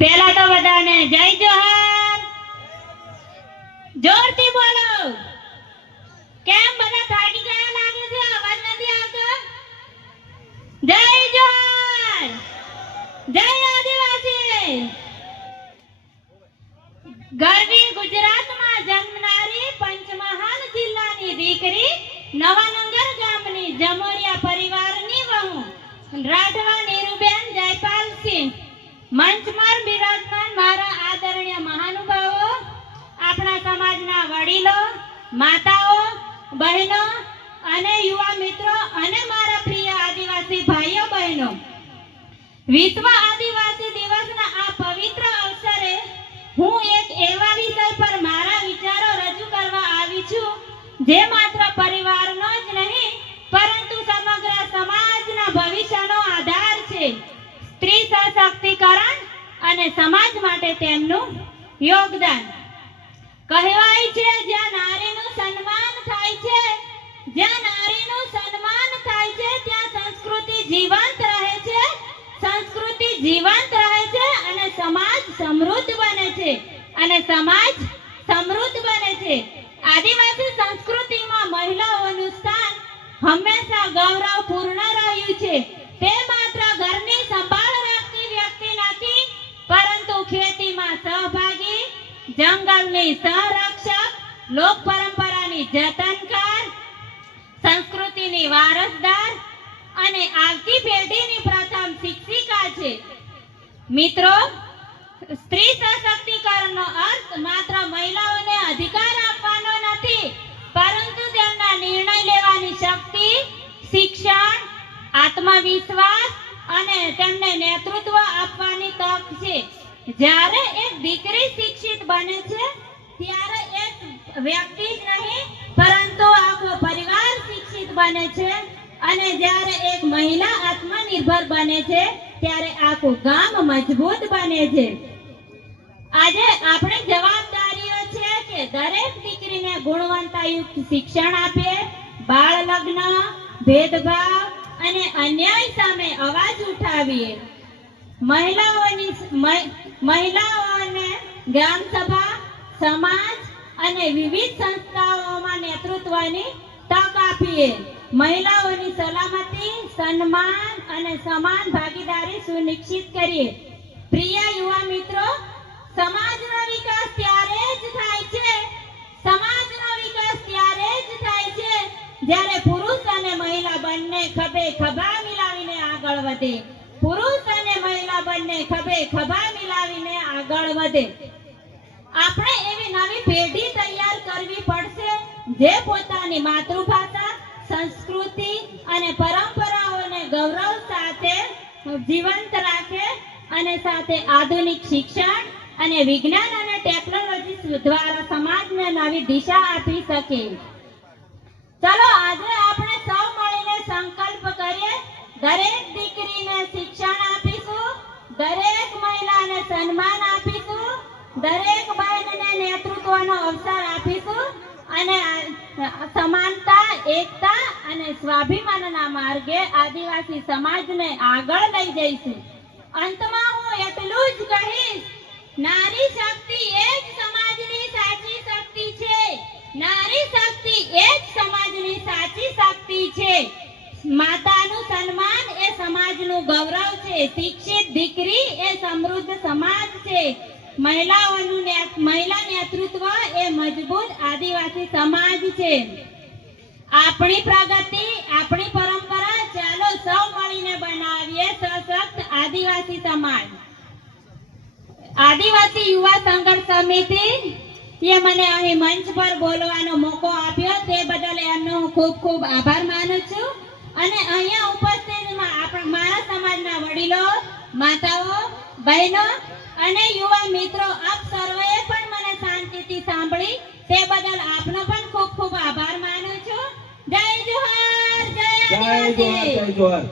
પહેલા તો બધાને જય જોહાર, જોરથી બોલો. કેમ બધા થાકી ગયા લાગે છે? અવાજ નથી આવતો. જય જોહાર, જય આદિવાસી. ગરવી ગુજરાતમાં જન્મનારી પંચમહાલ જિલ્લાની દીકરી, નવાનગર ગામની જમોરિયા પરિવારની વહુ રાઠવા નીરુબેન જયપાલસિંહ. મંચ પર બિરાજમાન મારા આદરણીય મહાનુભાવો, આપણા સમાજના વડીલો, માતાઓ, બહેનો અને યુવા મિત્રો અને મારા પ્રિય આદિવાસી ભાઈઓ બહેનો, વિશ્વ આદિવાસી દિવસના આ પવિત્ર અવસરે હું એક એવા વિષય પર મારા વિચારો રજૂ કરવા આવી છું જે માત્ર પરિવારનો જ નહીં પરંતુ સમગ્ર સમાજના ભવિષ્યનો આધાર છે. સ્ત્રી સશક્તિકરણ અને સમાજ માટે તેમનું યોગદાન. કહેવાય છે જ્યાં નારીનું સન્માન થાય છે, જ્યાં નારીનું સન્માન થાય છે ત્યાં સંસ્કૃતિ જીવંત રહે છે, સંસ્કૃતિ જીવંત રહે છે અને સમાજ સમૃદ્ધ બને છે, અને સમાજ સમૃદ્ધ બને છે. આદિવાસી સંસ્કૃતિમાં મહિલાઓનું સ્થાન હંમેશા ગૌરવપૂર્ણ રહ્યું છે. તે માત્ર ઘરની સંભાળ રાખતી વ્યક્તિ નથી, પરંતુ ખેતીમાં સહભાગી, જંગલની સંરક્ષક, લોક પરંપરાની જતનકાર, સંસ્કૃતિની વારસદાર અને આવતી પેઢીની પ્રથમ શિક્ષિકા છે. મિત્રો, સ્ત્રી સશક્તિકરણનો અર્થ માત્ર મહિલાઓને અધિકાર આપવાનો નથી, પરંતુ તેમના નિર્ણય લેવાની શક્તિ, શિક્ષણ, આત્મવિશ્વાસ અને તેમને નેતૃત્વ આપવાની તક છે. જ્યારે એક દીકરી શિક્ષિત બને છે ત્યારે એક વ્યક્તિ જ નહીં પરંતુ આખો પરિવાર શિક્ષિત બને છે, અને જ્યારે એક મહિલા આત્મનિર્ભર બને છે ત્યારે આખું ગામ મજબૂત બને છે. આજે આપણી જવાબદારીઓ છે કે દરેક દીકરીને ગુણવત્તાયુક્ત શિક્ષણ આપીએ, બાળ લગ્ન, ભેદભાવ અને અન્યાય સામે અવાજ ઉઠાવીએ. મહિલાઓને ગ્રામ સભા, સમાજ અને વિવિધ સંસ્થાઓમાં નેતૃત્વની તક આપીએ. મહિલાઓની સલામતી, સન્માન અને સમાન ભાગીદારી સુનિશ્ચિત કરીએ. પ્રિય યુવા મિત્રો, સમાજનો વિકાસ ત્યારે જ થાય છે, સમાજનો વિકાસ ત્યારે જ થાય છે જ્યારે પુરુષ અને મહિલા બંને ખભે ખભા મિલાવીને આગળ વધે. પુરુષ અને મહિલા બંને ખભે ખભા મિલાવીને આગળ વધે. આપણે એવી નવી પેઢી તૈયાર કરવી પડશે જે પોતાની માતૃભાષા, સંસ્કૃતિ અને પરંપરાઓને ગૌરવ સાથે જીવંત રાખે અને સાથે આધુનિક શિક્ષણ અને વિજ્ઞાન અને ટેકનોલોજી દ્વારા સમાજને નવી દિશા આપી શકે. ચલો આજે આપણે સૌ મળીને સંકલ્પ કરીએ, દરેક દીકરીને શિક્ષણ આપીશું, દરેક મહિલાને સન્માન આપીશું, દરેક બહેનને નેતૃત્વનો અવસર આપીશું અને સમાનતા, એકતા અને સ્વાભિમાનના માર્ગે આદિવાસી સમાજને આગળ લઈ જઈશું. અંતમાં હું એટલું જ કહીશ, નારી શક્તિ એ જ સમાજની સાચી શક્તિ છે. નારી શક્તિ એ જ સમાજની સાચી શક્તિ છે. માતાનું સન્માન એ સમાજનું ગૌરવ છે. શિક્ષિત દીકરી એ સમૃદ્ધ સમાજ છે. મહિલા નેતૃત્વ એ મજબૂત આદિવાસી સમાજ છે. આપણી પ્રગતિ, આપણી પરંપરા, ચાલો સૌ મળીને બનાવીએ સશક્ત આદિવાસી સમાજ. આદિવાસી યુવા સંઘર્ષ સમિતિ એ મને અહીં મંચ પર બોલવાનો મોકો આપ્યો તે બદલ એમનો હું ખૂબ ખૂબ આભાર માનું છું. અને અહીંયા ઉપસ્થિત મારા સમાજના વડીલો, માતાઓ, બહેનો અને યુવા મિત્રો, આપ સર્વેએ પણ મને શાંતિથી સાંભળી તે બદલ આપનો પણ ખૂબ ખૂબ આભાર માનું છું. જય જોહાર, જય આદિવાસી. જય જોહાર, જય જોહાર.